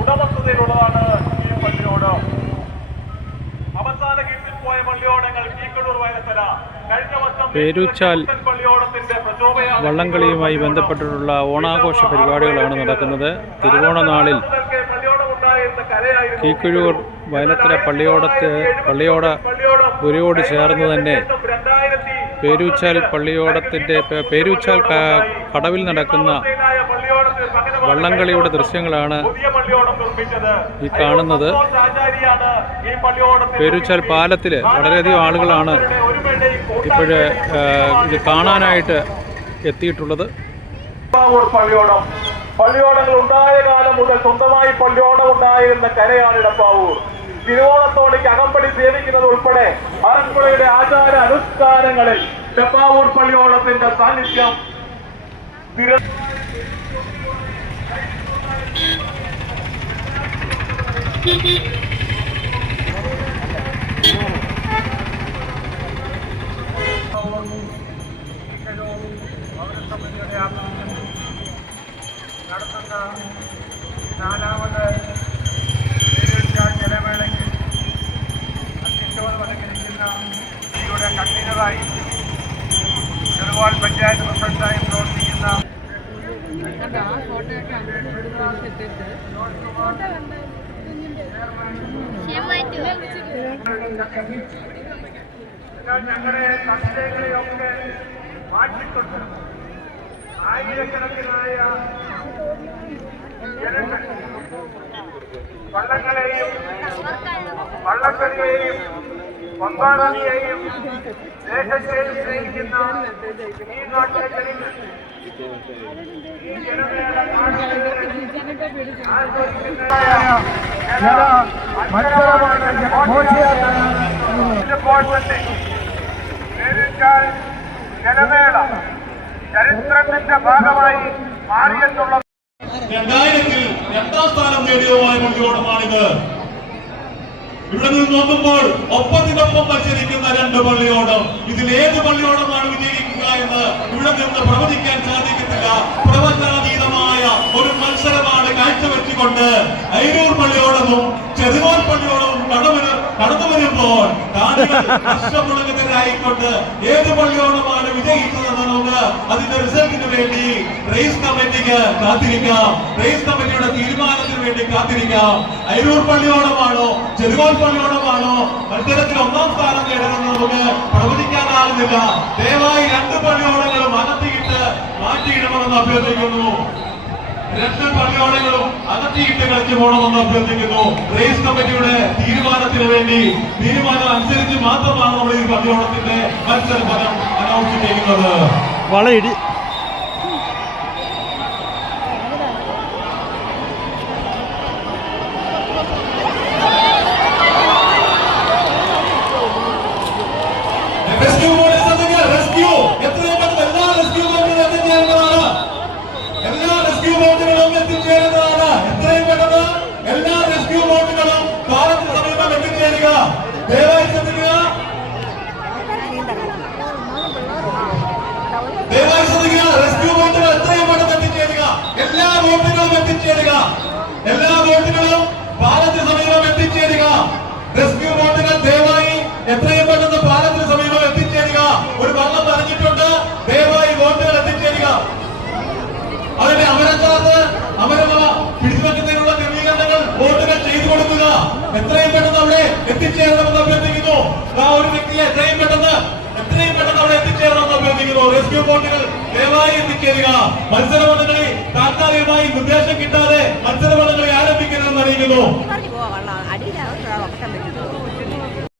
ഉടമസ്ഥതയിലുള്ളതാണ് ഈ പള്ളിയോട്. അവസാന കീഴ്പിൽ പോയ പള്ളിയോടങ്ങൾ കീക്കടൂർ വയലത്തല. കഴിഞ്ഞ വർഷം പേരൂച്ചാൽ വള്ളംകളിയുമായി ബന്ധപ്പെട്ടിട്ടുള്ള ഓണാഘോഷ പരിപാടികളാണ് നടക്കുന്നത്. തിരുവോണ നാളിൽ കീക്കഴൂർ വയലത്തല പള്ളിയോട പുരയോട് ചേർന്ന് തന്നെ പേരൂച്ചാൽ പേരൂച്ചാൽ കടവിൽ നടക്കുന്ന വള്ളംകളിയുടെ ദൃശ്യങ്ങളാണ് ഈ കാണുന്നത്. പേരൂച്ചാൽ പാലത്തിൽ വളരെയധികം ആളുകളാണ് ഇപ്പോഴ് ഇത് കാണാനായിട്ട് എത്തിയിട്ടുള്ളത്. പള്ളിയോടങ്ങൾ ഉണ്ടായ കാലം മുതൽ സ്വന്തമായി പള്ളിയോടം ഉണ്ടായിരുന്ന കരയാണ് ഇടപ്പാവൂർ. തിരുവോണത്തോടേക്ക് അകമ്പടി സേവിക്കുന്നത് ഉൾപ്പെടെ അറന്മുളയുടെ ആചാര അനുഷ്ഠാനങ്ങളിൽ ഇടപ്പാവൂർ പള്ളിയോടത്തിന്റെ സാന്നിധ്യം നടത്തുന്ന നാലാമത് ജലമേളയ്ക്ക് അധ്യക്ഷത വഹിക്കുന്ന ഇതിലൂടെ കൺവീനറായി ചെറുവാൾ പഞ്ചായത്ത് പ്രസിഡന്റായി പ്രവർത്തിക്കുന്ന ഞങ്ങളുടെ സംശയങ്ങളെയൊക്കെ മാറ്റിക്കൊണ്ട് ആയിരക്കണക്കിനായ ജനങ്ങൾ വള്ളങ്ങളെയും വള്ളക്കളിയെയും പങ്കാളിയെയും ദേശത്തെയും സ്നേഹിക്കുന്ന ഈ നാട്ടിലെ ജനങ്ങൾ ഈ ജനമേള ജനമേള ചരിത്രത്തിന്റെ ഭാഗമായി മാറിയെന്നുള്ള 2000-ൽ 2ാം സ്ഥാനം നേടിയതുമായ പള്ളിയോടമാണിത്. ഇവിടെ നിന്ന് നോക്കുമ്പോൾ ഒപ്പത്തിനൊപ്പം മത്സരിക്കുന്ന 2 പള്ളിയോടം. ഇതിലേത് പള്ളിയോടമാണ് വിജയിക്കുക എന്ന് ഇവിടെ നിന്ന് പ്രവചിക്കാൻ സാധിക്കത്തില്ല. പ്രവചനാതീതമായ ഒരു മത്സരമാണ് കാഴ്ചവെച്ചുകൊണ്ട് അയിരൂർ പള്ളിയോടവും ചെറുകോൽ പള്ളിയോടവും കടന്നു വരുമ്പോൾ ഹർഷമുളകരായിക്കൊണ്ട് ഏത് പള്ളിയോടമാണ് വിജയിച്ചതെന്ന് നമുക്ക് അതിന്റെ റിസൾട്ടിന് വേണ്ടി റേസ് കമ്മിറ്റിക്ക് കാത്തിരിക്കാം. റേസ് കമ്മിറ്റിയുടെ തീരുമാനത്തിന് വേണ്ടി കാത്തിരിക്കാം. അയിരൂർ പള്ളിയോടമാണോ ചെറുകോൽ പള്ളിയോടമാണോ മത്സരത്തിൽ 1ാം സ്ഥാനം നേടുന്നത് നമുക്ക് പ്രവചിക്കാനാകുന്നില്ല. ദയവായി 2 പള്ളിയോടങ്ങളും അകത്തിയിട്ട് മാറ്റിയിടണമെന്ന് അഭ്യർത്ഥിക്കുന്നു. 2 പള്ളിയോടങ്ങളും അകത്തിയിട്ട് കളിച്ചു പോകണമെന്ന് അഭ്യർത്ഥിക്കുന്നു. റേസ് കമ്മിറ്റിയുടെ തീരുമാനത്തിന് വേണ്ടി തീരുമാനം അനുസരിച്ച് മാത്രമാണ് നമ്മൾ ഈ പള്ളിയോടത്തിന്റെ മത്സര ഫലം അനൗൺസ് ചെയ്യുന്നത്. വളരെ എല്ലാ റെസ്ക്യൂ ബോട്ടുകളും പാലത്തിന് സമീപം എത്തിച്ചേരുക. ദയവായി ശ്രദ്ധിക്കുക. റെസ്ക്യൂ ബോട്ടുകൾ എത്രയും പെട്ടെന്ന് എത്തിച്ചേരുക. എല്ലാ ബോട്ടുകളും എത്തിച്ചേരുക. എല്ലാ ബോട്ടുകളും പാലത്തിന് സമീപം എത്തിച്ചേരുക. റെസ്ക്യൂ ബോട്ടുകൾ ദയവായി എത്രയും പെട്ടെന്ന് പാലത്തിന് സമീപം എത്തിച്ചേരുക. ഒരു വള്ളം പറഞ്ഞിട്ടുണ്ട്. ദയവായി ബോട്ടുകൾ എത്തിച്ചേരുക. അതിന്റെ അമരമ പിടിച്ചുവെക്കുന്നതിനുള്ള ക്രമീകരണങ്ങൾ ബോട്ടുകൾ ചെയ്തു കൊടുക്കുക. എത്രയും പെട്ടെന്ന് അവിടെ എത്തിച്ചേരണമെന്ന് അഭ്യർത്ഥിക്കുന്നു. ആ ഒരു വ്യക്തിയെ എത്രയും പെട്ടെന്ന് അവിടെ എത്തിച്ചേരണമെന്ന് അഭ്യർത്ഥിക്കുന്നു. റെസ്ക്യൂ ബോട്ടുകൾ ദയവായി എത്തിച്ചേരുക. മത്സരവള്ളങ്ങളിൽ താൽക്കാലികമായി നിർദ്ദേശം കിട്ടാതെ മത്സരവള്ളങ്ങളിൽ ആരംഭിക്കരുതെന്ന് അറിയിക്കുന്നു.